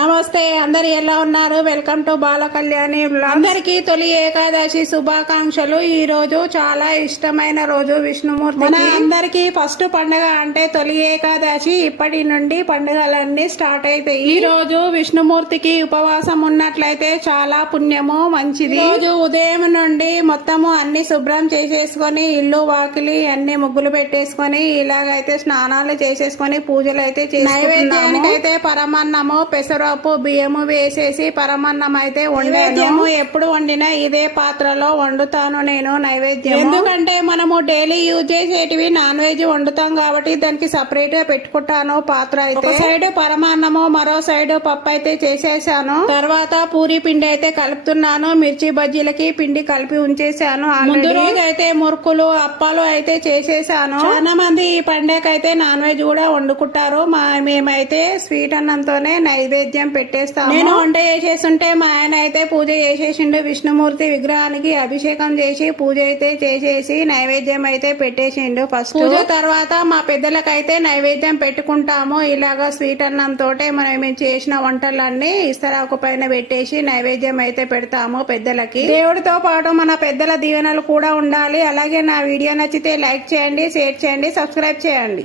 నమస్తే, అందరు ఎలా ఉన్నారు? Welcome to Bala Kalyani vlogs. అందరికీ తొలి ఏకాదశి శుభాకాంక్షలు. ఈ రోజు చాలా ఇష్టమైన రోజు విష్ణుమూర్తి. మన అందరికి ఫస్ట్ పండుగ అంటే తొలి ఏకాదశి. ఇప్పటి నుండి పండుగలన్నీ స్టార్ట్ అవుతాయి. ఈ రోజు విష్ణుమూర్తికి ఉపవాసం ఉన్నట్లయితే చాలా పుణ్యము, మంచిది. రోజు ఉదయం నుండి మొత్తము అన్ని శుభ్రం చేసేసుకొని ఇల్లు వాకిలి అన్ని ముగ్గులు పెట్టేసుకొని ఇలాగైతే స్నానాలు చేసేసుకొని పూజలు అయితే చేసి నైవేద్యానికి అయితే పరమాన్నము పెసరపప్పు బియ్యము వేసేసి పరమాన్నం అయితే వండాను. ఎప్పుడు వండినా ఇదే పాత్రలో వండుతాను నేను నైవేద్యం. ఎందుకంటే మనము డైలీ యూజ్ చేసేటివి నాన్ వెజ్ వండుతాం కాబట్టి దానికి సపరేట్ గా పెట్టుకుంటాను పాత్ర అయితే. ఒక సైడ్ పరమాన్నము, మరో సైడ్ పప్పు అయితే చేసేసాను. తర్వాత పూరి పిండి అయితే కలుపుతున్నాను. మిర్చి బజ్జీలకి పిండి కలిపి ఉంచేసాను. ముందు రోజు అయితే మురుకులు అప్పాలు అయితే చేసేసాను. చాలా మంది ఈ పండగకైతే నాన్ వెజ్ కూడా వండుకుంటారు. మేమైతే స్వీట్ అన్నంతోనే నైవేద్యం పెట్టేస్తాము. నేను వంట చేసేస్తుంటే మా ఆయన అయితే పూజ చేసేసిండు. విష్ణుమూర్తి విగ్రహానికి అభిషేకం చేసి పూజ అయితే చేసేసి నైవేద్యం అయితే పెట్టేసిండు. ఫస్ట్ పూజ తర్వాత మా పెద్దలకైతే నైవేద్యం పెట్టుకుంటాము. ఇలాగా స్వీట్ అన్నంతో మనం చేసిన వంటలన్నీ ఇస్తరాకు పైన పెట్టేసి నైవేద్యం అయితే పెడతాము పెద్దలకి. దేవుడితో పాటు మన పెద్దల దీవెనలు కూడా ఉండాలి. అలాగే నా వీడియో నచ్చితే లైక్ చేయండి, షేర్ చేయండి, సబ్స్క్రైబ్ చేయండి.